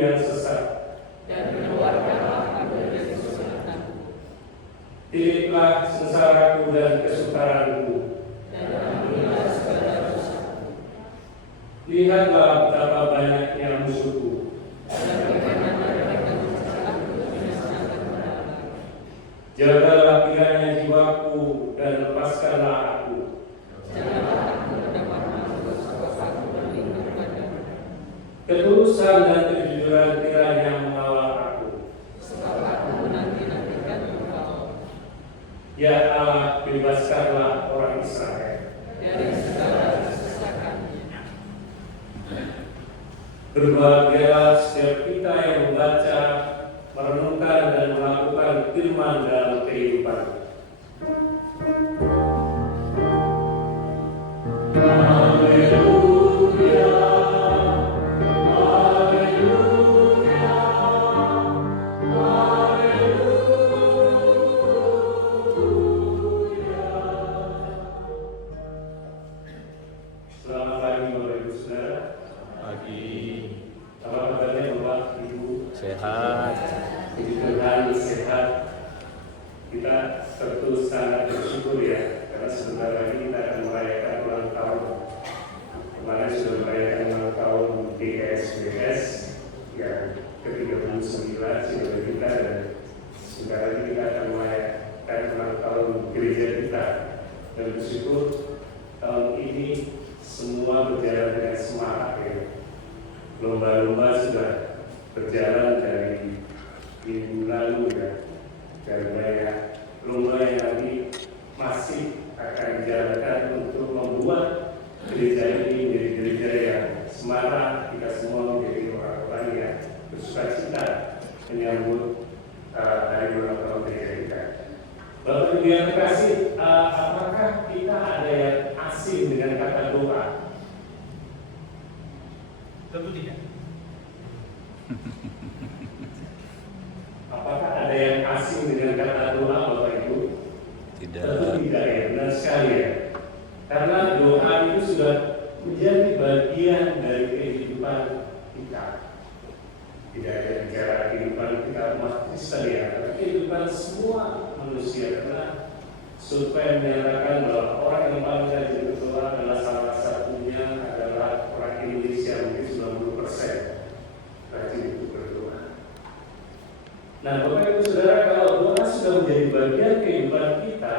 yang sesat, dan keluarkanlah aku dari kesusahan. Titiplah sengsaraku dan kesukaranku, dan ampunilah segala dosaku. Lihatlah betapa banyaknya musuhku, Dan bagaimana mereka mencelaku dengan sangat mendalam. Jagalah kiranya jiwaku dan lepaskanlah aku. Janganlah aku mendapat malu sebab aku berlindung padamu. Ketulusan dan kejujuran kiranya mengawal aku. Sebab aku menanti-nantikan Engkau. Ya Allah, bebaskanlah orang Israel. Dari segala kesesakannya. Berbahagialah setiap kita yang membaca, merenungkan dan melakukan firman dalam kehidupan. Haleluya, haleluya, haleluya. Selamat pagi Bapak Ibu Saudara. Pagi. Apa kabarnya Bapak Ibu? Sehat. Puji Tuhan sehat. Kita tentu sangat bersyukur ya, karena sebentar lagi kita akan merayakan ulang tahun. Kemarin sudah merayakan ulang tahun DKSBS yang ke-39 sudah kita, dan sebentar lagi kita akan merayakan ulang tahun gereja kita. Dan bersyukur tahun ini semua berjalan dengan semangat ya. Lomba-lomba sudah berjalan dari minggu lalu ya, dan banyak lomba yang nanti masih akan dijalankan untuk membuat gereja ini menjadi gereja yang semarak. Kita semua menjadi orang-orang yang bersukacita menyambut hari ulang tahun gereja kita. Bapak Ibu yang terkasih, apakah kita ada yang asing dengan kata doa? Tentu tidak. Apakah ada yang asing dengan kata doa, Bapak Ibu? Tidak. Tentu tidak ya, benar sekali ya. Karena doa itu sudah menjadi bagian dari kehidupan kita. Tidak hanya bicara kehidupan kita umat Kristen ya, tapi kehidupan semua manusia. Karena survei menyatakan bahwa orang yang paling rajin berdoa adalah salah satunya adalah orang Indonesia, mungkin 90% rajin untuk berdoa. Nah, Bapak Ibu Saudara, kalau doa sudah menjadi bagian kehidupan kita,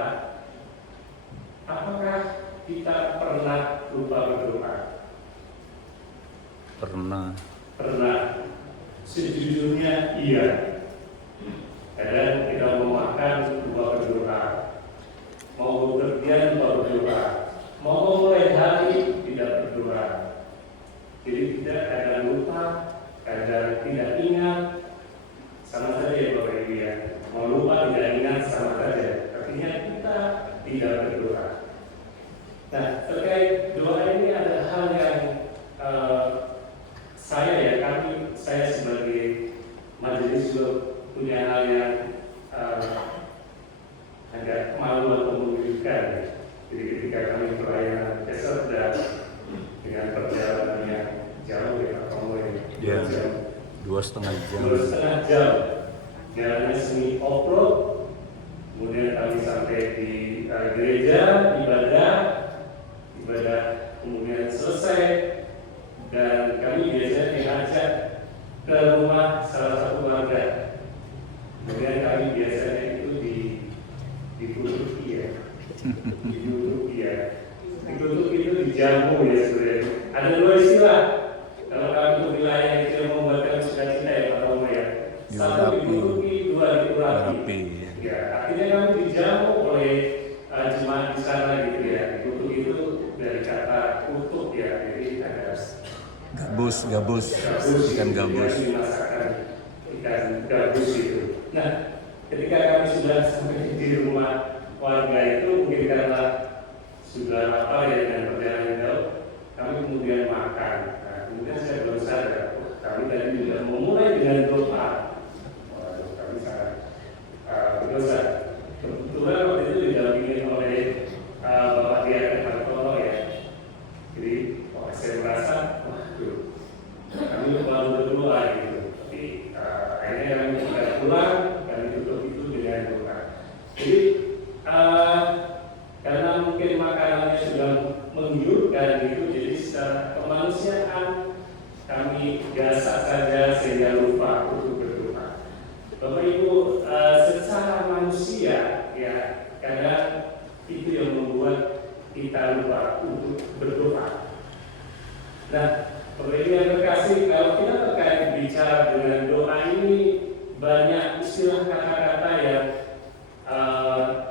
apakah kita pernah lupa berdoa? Pernah. Pernah. Sejujurnya iya. Kadang kita mau makan lupa berdoa, mau bepergian lupa berdoa, mau mulai hari tidak berdoa. Jadi kita kadang lupa, kadang tidak ingat. Sama saja ya Bapak Ibu ya, mau lupa tidak ingat sama saja. Artinya kita tidak berdoa. Nah, terkait doa ini ada hal yang saya sebagai majelis juga punya hal yang agak malu atau mengejutkan. Jadi ketika kami pelayanan keserda dengan perjalanan yang jauh ya, Ya. 2,5 jam. Jalannya semi off-road. Kemudian kami sampai di gereja, ibadah kemudian selesai, dan kami biasanya diajak ke rumah salah satu warga. Kemudian kami biasanya itu dikutuki ya, dikutuki itu dijamu ya sebenarnya. Ada dua istilah kalau kami untuk wilayah itu yang membuatkan sukacita ya Pak Romo ya. Satu dikutuki, dua diurapi. Ya, akhirnya kami dijamu oleh jemaat di sana gitu ya. Dikutuki itu dari kata kutuk ya, jadi ada Gabus, ikan gabus. Dimasakan ikan gabus itu. Nah, ketika kami sudah sampai di rumah warga itu, mungkin karena sudah lapar ya dengan perjalanan jauh, kami kemudian makan. Nah, kemudian saya belum sadar, kami tadi juga memulai dengan doa. Waduh, kami sangat berdosa. Kebetulan waktu itu didampingi oleh Bapak Dian Hartono ya. Jadi saya merasa, waduh, kami lupa berdoa gitu. kami biasa saja sehingga lupa untuk berdoa. Bapak Ibu, secara manusia ya kadang itu yang membuat kita lupa untuk berdoa. Nah, Bapak Ibu yang terkasih, kalau kita terkait bicara dengan doa ini banyak istilah kata-kata yang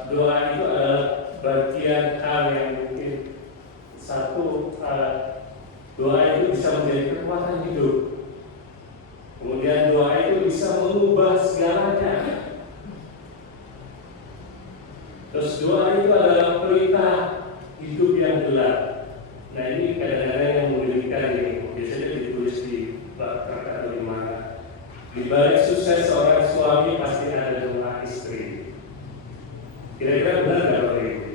doa itu adalah bagian hal yang mungkin satu, doa itu bisa menjadi kekuatan hidup. Kemudian doa itu bisa mengubah segalanya. Terus doa itu adalah perintah hidup yang gelap. Nah ini kadang-kadang yang mengerikan ini, biasanya ditulis di bab kata di mana. Di balik sukses seorang suami pasti ada doa istri. Kira-kira benar nggak Bapak Ibu?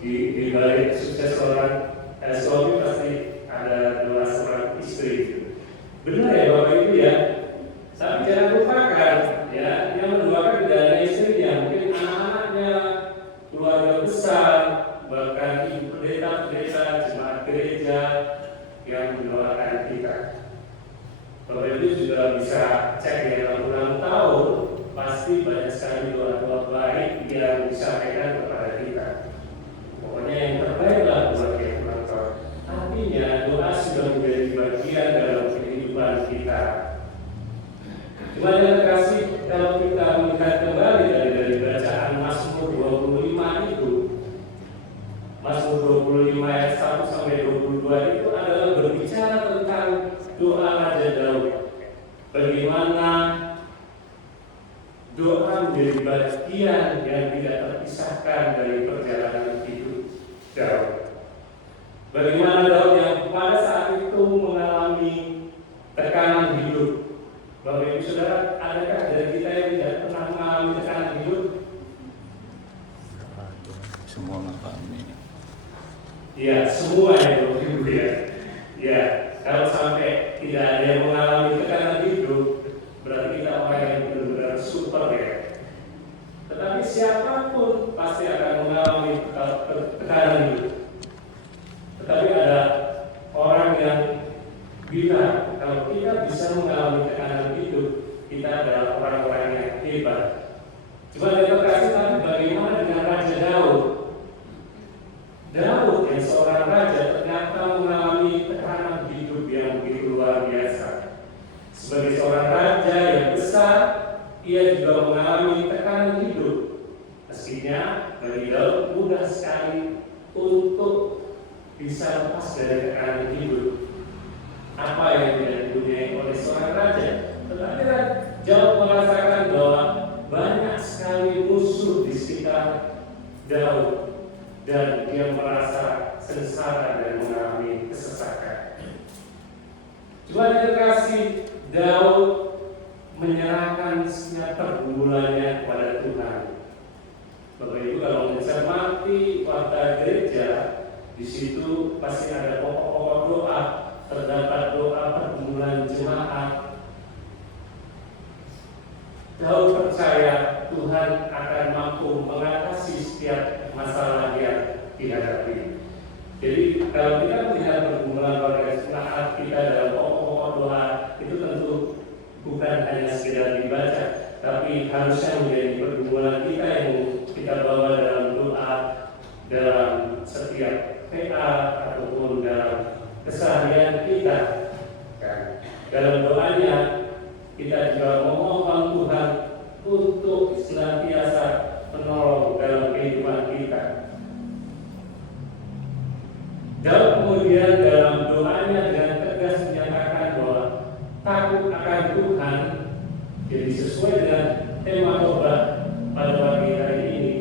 Di balik sukses seorang suami pasti ada doa seorang istri. Benar ya Bapak Ibu ya? Tapi jangan lupakan ya, yang mendoakan tidak hanya istrinya, mungkin anak-anaknya, keluarga besar, bahkan ibu pendeta-pendeta, jemaat gereja yang mendoakan kita. Bapak Ibu juga bisa cek ya, dalam ulang tahun pasti banyak sekali doa-doa baik yang disampaikan kepada kita. Pokoknya yang terbaiklah buat kita ulang tahun. Artinya doa sudah menjadi bagian dalam kehidupan kita. Cuma yang terkasih, kalau kita melihat kembali dari bacaan Mazmur 25 itu, Mazmur 25 ayat 1 sampai 22 itu adalah berbicara tentang doa Raja Daud. Bagaimana doa menjadi bagian yang tidak terpisahkan dari perjalanan hidup Daud. Bagaimana Daud yang pada saat itu mengalami tekanan hidup. Bapak Ibu Saudara, adakah dari kita yang tidak pernah mengalami tekanan hidup? Semua mengalami. Ya, semua ya Bapak Ibu ya. Ya, kalau sampai tidak ada yang mengalami tekanan hidup, berarti kita orang yang benar-benar super ya. Tetapi siapapun pasti akan mengalami tekanan hidup. Tetapi ada orang yang bilang kalau kita bisa mengalami tekanan hidup, kita adalah orang-orang yang hebat. Cuma yang terkasih, tapi bagaimana dengan Raja Daud? Daud yang seorang raja ternyata mengalami tekanan hidup yang begitu luar biasa. Sebagai seorang raja yang besar, ia juga mengalami tekanan hidup. Mestinya bagi Daud mudah sekali untuk bisa lepas dari tekanan hidup. Apa yang tidak dipunyai oleh seorang raja. Tetapi Daud merasakan bahwa banyak sekali musuh di sekitar Daud dan dia merasa sengsara dan mengalami kesesakan. Cuma yang terkasih, Daud menyerahkan setiap pergumulannya kepada Tuhan. Bapak Ibu kalau mencermati warta gereja, di situ pasti ada pokok-pokok doa. Terdapat doa pergumulan jemaat. Daud percaya Tuhan akan mampu mengatasi setiap masalah yang dihadapi. Jadi kalau kita melihat pergumulan warga jemaat kita dalam pokok-pokok doa, itu tentu bukan hanya sekedar dibaca, tapi harusnya menjadi pergumulan kita yang kita bawa dalam doa, dalam setiap PA ataupun dalam keseharian kita. Dalam doanya kita juga memohon Tuhan untuk senantiasa menolong dalam kehidupan kita. Daud kemudian dalam doanya dengan tegas menyatakan bahwa takut akan Tuhan. Jadi sesuai dengan tema khotbah pada pagi hari ini,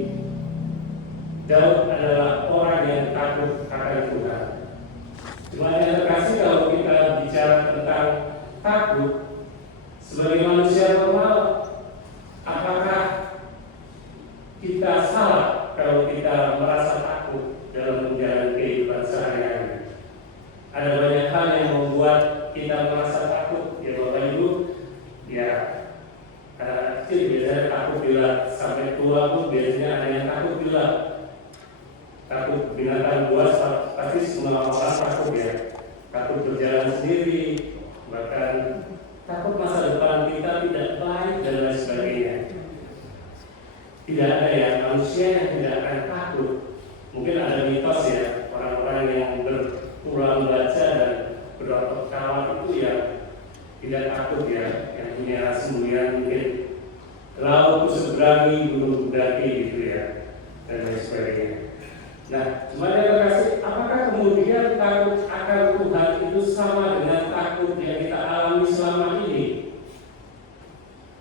Daud adalah orang yang takut akan Tuhan. Cuma yang terkasih, kalau kita bicara tentang takut sebagai manusia normal, apakah kita salah kalau kita merasa takut dalam menjalani kehidupan sehari-hari? Ada banyak hal yang membuat kita merasa takut, ya Bapak Ibu. Ya, kecil biasanya takut bila sampai tua pun biasanya ada yang takut bila takut binatang buas, pasti semua orang takut ya. Tuhan sendiri, bahkan takut masa depan kita tidak baik dan lain sebagainya. Tidak ada ya manusia yang tidak akan takut. Mungkin ada mitos ya, orang-orang yang berkurang baca dan berotot kawan itu yang tidak takut ya, yang punya semboyan mungkin laut seberangi gunung daki gitu ya, dan lain sebagainya. Nah, cuma yang terkasih, apakah kemudian takut akan Tuhan itu sama dengan takut yang kita alami selama ini?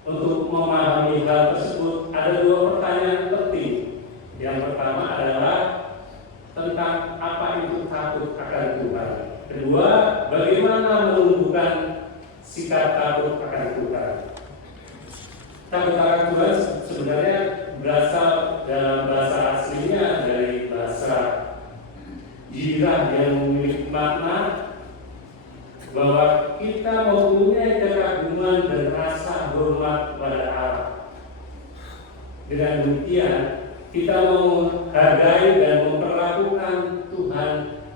Untuk memahami hal tersebut, ada dua pertanyaan penting. Yang pertama adalah tentang apa itu takut akan Tuhan. Kedua, bagaimana menumbuhkan sikap takut akan Tuhan. Takut akan Tuhan sebenarnya berasal dalam bahasa aslinya dari bahasa jirah yang memiliki makna bahwa kita mempunyai kekaguman dan rasa hormat kepada Allah. Dengan demikian, kita menghargai dan memperlakukan Tuhan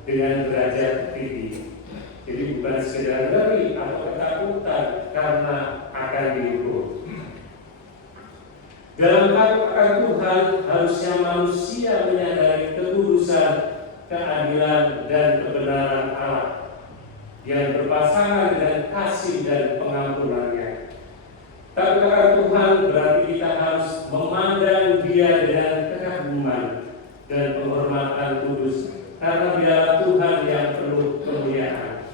dengan derajat tinggi. Jadi bukan sekedar ngeri atau ketakutan karena akan dihukum. Dalam takut akan Tuhan, harusnya manusia menyadari kekudusan, keadilan, dan kebenaran Allah yang berpasangan dengan kasih dan pengampunannya. Takut akan Tuhan berarti kita harus memandang Dia dengan kekaguman dan penghormatan kudus, karena Dia Tuhan yang penuh kemuliaan.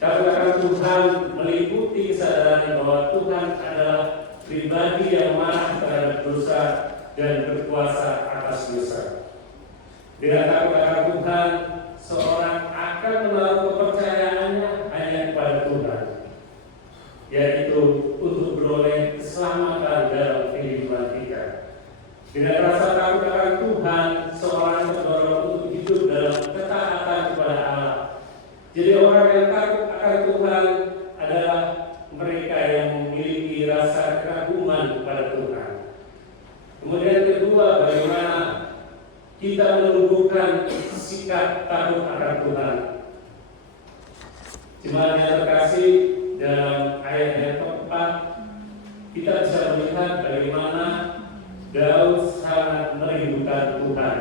Takut akan Tuhan meliputi kesadaran bahwa Tuhan adalah pribadi yang marah terhadap dosa dan berkuasa atas dosa. Dengan takut akan Tuhan, seorang akan menaruh kepercayaannya hanya kepada Tuhan, yaitu untuk beroleh keselamatan dalam kehidupan kita. Dengan rasa takut akan Tuhan, seorang terdorong untuk hidup dalam ketaatan kepada Allah. Jadi orang yang takut akan Tuhan adalah mereka yang memiliki rasa kekaguman kepada Tuhan. Kemudian kedua, bagaimana kita menumbuhkan sikap takut akan Tuhan. Jemaat yang terkasih, dalam ayat yang keempat kita bisa melihat bagaimana Daud sangat merindukan Tuhan.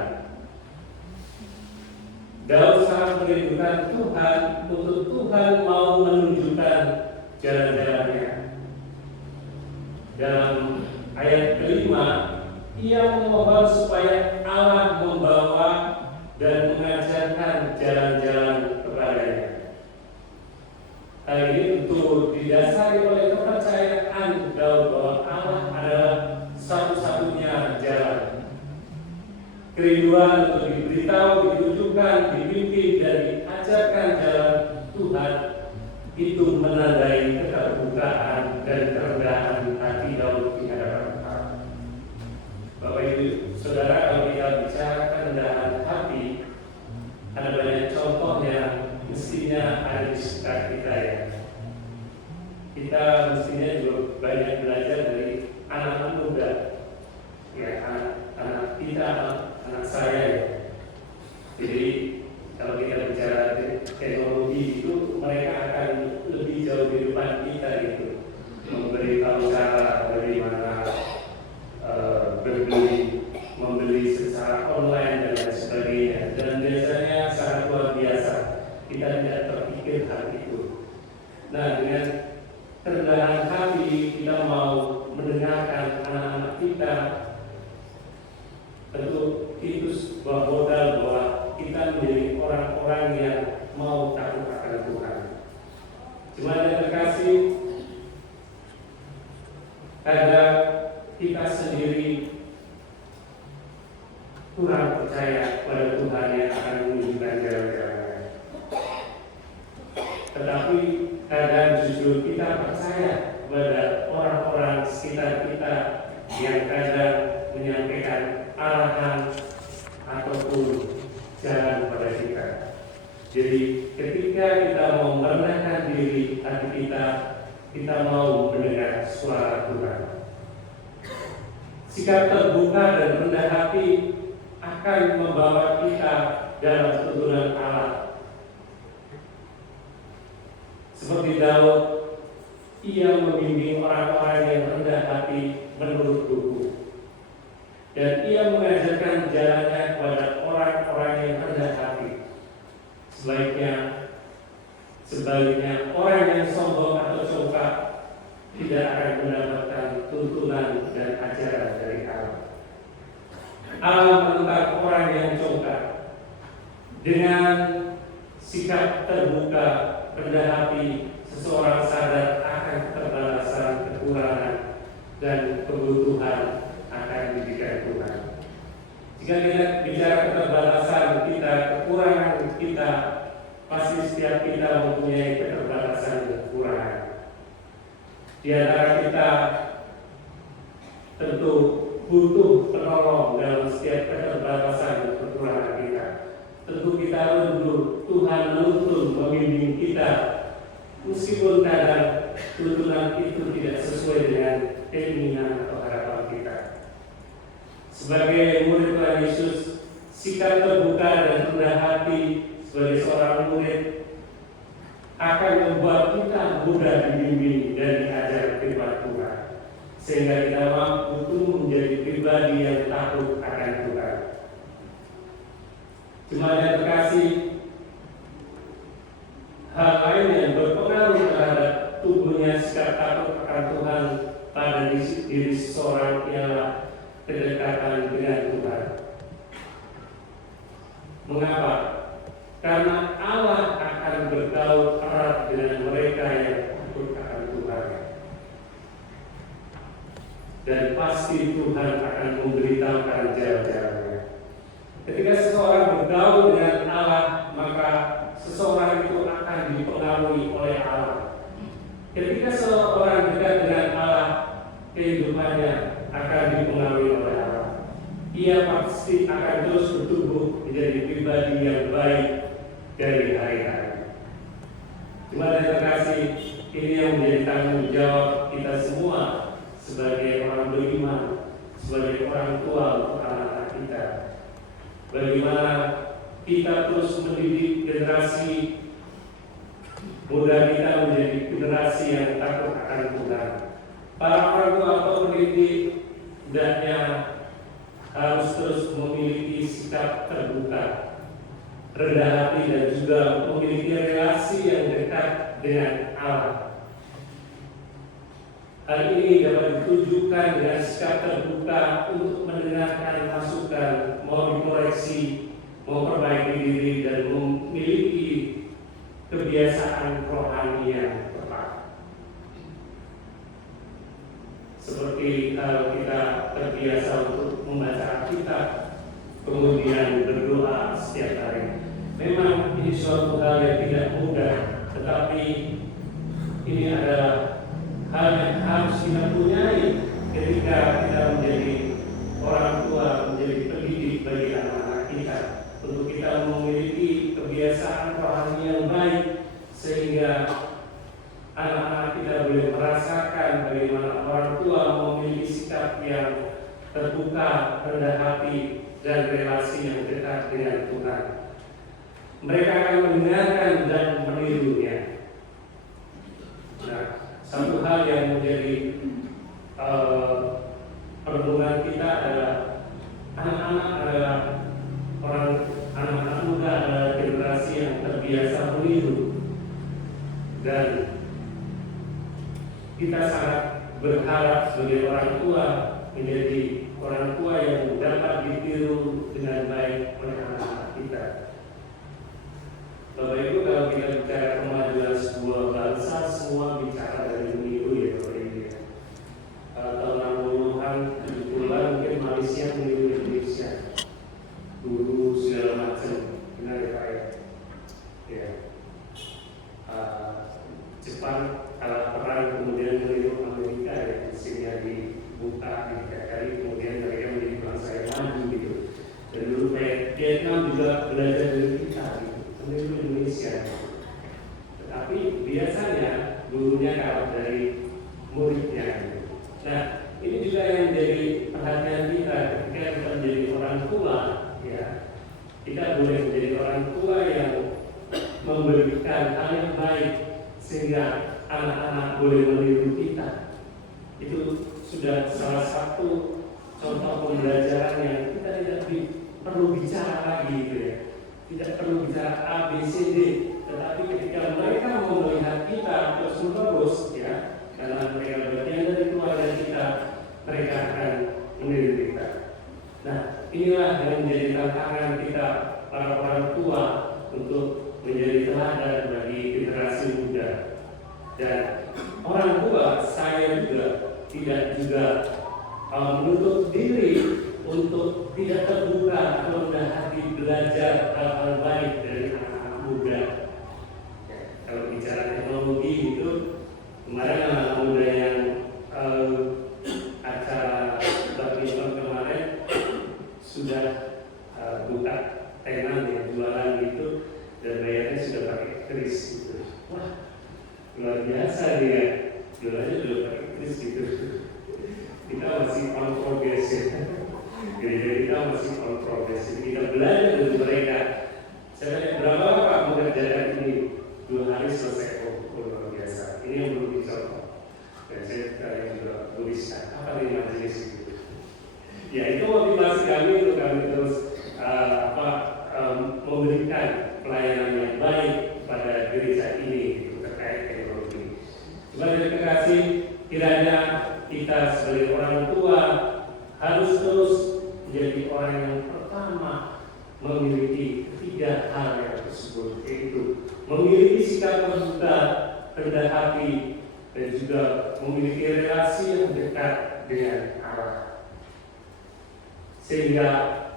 Daud sangat merindukan Tuhan untuk Tuhan mau menunjukkan jalan-jalannya. Dalam ayat kelima, ia memohon supaya Allah membawa dan mengajarkan jalan-jalan kepadanya. Hal ini tentu didasari oleh kepercayaan Daud bahwa Allah adalah satu-satunya jalan. Kerinduan untuk diberitahu, ditunjukkan, dipimpin, dan diajarkan jalan Tuhan itu menandai keterbukaan dan kerendahan hati Daud di hadapan Allah. Bapak Ibu Saudara, kalau kita bicara kerendahan hati, ada banyak contohnya mestinya ada di sekitar kita ya. Kita mestinya juga banyak belajar dari anak-anak muda, ya anak kita, anak saya ya. Jadi kalau kita bicara teknologi itu mereka akan lebih jauh di depan kita gitu, memberitahu cara bagaimana membeli secara online dan lain sebagainya, dan biasanya sangat luar biasa. Kita tidak terpikir hal itu. Nah, dengan kerendahan hati kita mau mendengarkan anak-anak kita, tentu itu sebuah modal bahwa kita menjadi orang-orang yang mau takut akan Tuhan. Cuma yang terkasih, kadang kita sendiri kurang percaya pada Tuhan yang akan menunjukkan jalan-jalannya. Tetapi kadang justru kita percaya kepada orang-orang sekitar kita yang kadang menyampaikan arahan ataupun jalan kepada kita. Jadi ketika kita mau merendahkan diri hati kita mau mendengar suara Tuhan. Sikap terbuka dan rendah hati akan membawa kita dalam tuntunan Allah. Seperti Daud, ia membimbing orang-orang yang rendah hati menurut buku. Dan ia mengajarkan jalannya kepada orang-orang yang rendah hati. Sebaliknya orang yang sombong atau congkak tidak akan mendapatkan tuntunan dan ajaran dari Allah. Allah menentang orang yang congkak. Dengan sikap terbuka, rendah hati, seseorang sadar akan keterbatasan, kekurangan, dan kebutuhan akan didikan Tuhan. Jika kita bicara keterbatasan kita, kekurangan kita, pasti setiap kita mempunyai keterbatasan dan kekurangan. Di antara kita tentu butuh penolong dalam setiap keterbatasan dan kekurangan kita. Tentu kita rindu Tuhan menuntun, membimbing kita, meskipun kadang tuntunan itu tidak sesuai dengan keinginan atau harapan kita. Sebagai murid Tuhan Yesus, sikap terbuka dan rendah hati sebagai seorang murid akan membuat kita mudah dibimbing dan diajar firman Tuhan, sehingga kita mampu menjadi pribadi yang takut akan Tuhan. Jemaat yang terkasih, hal lain yang berpengaruh terhadap tubuhnya sikap takut akan Tuhan pada diri seseorang ialah kedekatan dengan Tuhan. Mengapa? Karena Allah akan bergaul erat dengan mereka yang takut akan Tuhan. Dan pasti Tuhan akan memberitahukan jalan-jalannya. Ketika seseorang bergaul dengan Allah, maka seseorang itu akan dipengaruhi oleh Allah. Ketika seseorang dekat dengan Allah, kehidupannya akan dipengaruhi oleh Allah. Ia pasti akan terus bertumbuh menjadi pribadi yang baik dari hari-hari. Jemaat yang terkasih, ini yang menjadi tanggung jawab kita semua sebagai orang beriman, sebagai orang tua untuk anak-anak kita. Bagaimana kita terus mendidik generasi muda kita menjadi generasi yang takut akan Tuhan. Para orang tua atau pendidik hendaknya harus terus memiliki sikap terbuka, rendah hati, dan juga memiliki relasi yang dekat dengan Allah. Hal ini dapat ditujukan dengan sikap terbuka untuk mendengarkan masukan, mau dikoreksi, memperbaiki diri, dan memiliki kebiasaan rohani yang tepat. Seperti kalau kita terbiasa untuk membaca Alkitab, kemudian berdoa setiap hari. Memang ini suatu hal yang tidak mudah, tetapi ini adalah hal yang harus kita punyai ketika kita menjadi orang tua, menjadi pendidik bagi anak-anak kita, untuk kita memiliki kebiasaan rohani yang baik, sehingga anak-anak kita boleh merasakan bagaimana orang tua memiliki sikap yang terbuka, rendah hati, dan relasi yang dekat dengan Tuhan. Mereka akan mendengarkan dan menirunya. Nah, satu hal yang menjadi perhubungan kita adalah anak-anak adalah anak-anak muda adalah generasi yang terbiasa meniru, dan kita sangat berharap sebagai orang tua menjadi orang tua yang dapat ditiru dengan baik oleh anak-anak kita. Bapak Ibu, kalau kita bicara kemajuan sebuah bangsa, semua bicara dari meniru, ya Bapak Ibu. Tahun 60-an, 70-an mungkin Malaysia meniru Indonesia, dulu segala macam, benar ya Pak ya? Ya. Jepang kalah perang kemudian meniru Amerika, ya, mesinnya dibuka tiga kali, kemudian mereka menjadi bangsa yang maju gitu. Dan dulu Vietnam juga belajar dari kita, gitu, meniru Indonesia. Tetapi biasanya gurunya kalah dari muridnya. Gitu. Nah, ini juga yang menjadi perhatian kita ketika kita menjadi orang tua, ya. Kita boleh menjadi orang tua yang memberikan hal yang baik, sehingga anak-anak boleh meniru kita. Itu sudah salah satu contoh pembelajaran yang kita tidak perlu bicara lagi gitu ya. Tidak perlu bicara A, B, C, D, tetapi ketika mereka mau melihat kita terus-menerus ya, karena mereka bagian dari keluarga kita, mereka akan meniru kita. Nah, inilah yang menjadi tantangan kita para orang tua untuk menjadi teladan bagi generasi muda. Dan orang tua, saya juga tidak menutup diri untuk tidak terbuka atau rendah hati belajar hal-hal baik dari anak-anak muda. Kalau bicara teknologi itu, kemarin anak muda yang acara badminton kemarin sudah buka tenan yang jualan gitu, dan bayarnya sudah pakai kris gitu. Wah, luar biasa dia, jualannya sudah pakai kris gitu. Kita masih on progress ya. Gereja kita masih on progress. Jadi kita belajar dari mereka. Saya tanya, berapa lama Pak mengerjakan ini? 2 hari selesai. Oh, luar biasa. Ini yang belum dicontoh. Dan saya juga tuliskan apa di majelis itu. Ya, itu motivasi kami untuk kami terus memberikan pelayanan yang baik pada gereja ini terkait teknologi. Cuma terima kasih, kiranya kita sebagai orang tua harus terus menjadi orang yang pertama memiliki 3 hal yang tersebut, yaitu memiliki sikap terbuka, rendah hati, dan juga memiliki relasi yang dekat dengan Allah, sehingga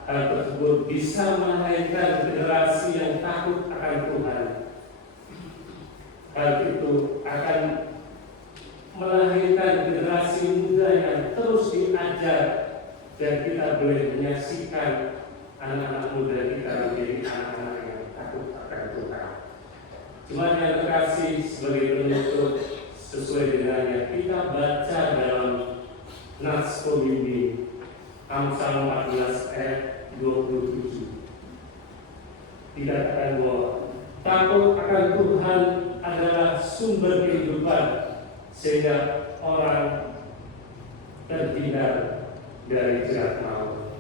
hal tersebut bisa melahirkan generasi yang takut akan Tuhan. Hal itu akan melahirkan generasi muda yang terus diajar, dan kita boleh menyaksikan anak-anak muda kita menjadi anak-anak yang takut akan Tuhan. Cuma yang terkasih, sebagai penutup sesuai dengan yang kita baca dalam Nas Pembimbing Amsal 14 ayat 27, dikatakan bahwa takut akan Tuhan adalah sumber kehidupan, sehingga orang terhindar dari jerat maut.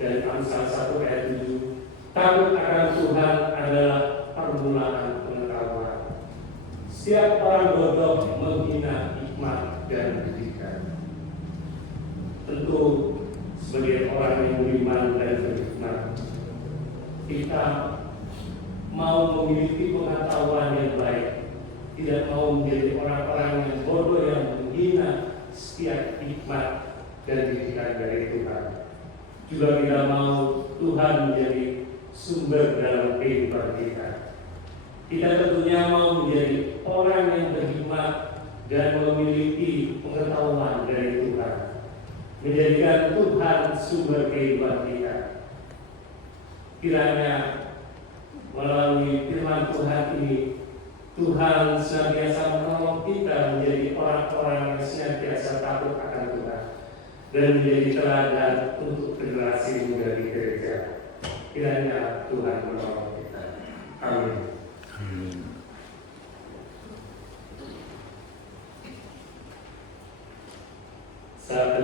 Dan Amsal 1 ayat 7, takut akan Tuhan adalah permulaan pengetahuan. Setiap orang bodoh menghina hikmat dan pendidikan. Tentu sebagai orang yang beriman dan berhikmat, kita mau memiliki pengetahuan yang baik, tidak mau menjadi orang-orang yang bodoh yang menghina setiap hikmat dan didikan dari Tuhan. Juga tidak mau Tuhan menjadi sumber dalam kehidupan kita. Kita tentunya mau menjadi orang yang berhikmat dan memiliki pengetahuan dari Tuhan, menjadikan Tuhan sumber kehidupan kita. Kiranya melalui firman Tuhan ini, Tuhan senantiasa menolong kita menjadi orang-orang yang senantiasa takut akan Tuhan dan menjadi teladan untuk generasi muda di gereja. Kiranya Tuhan menolong kita. Amin. Amin. Saat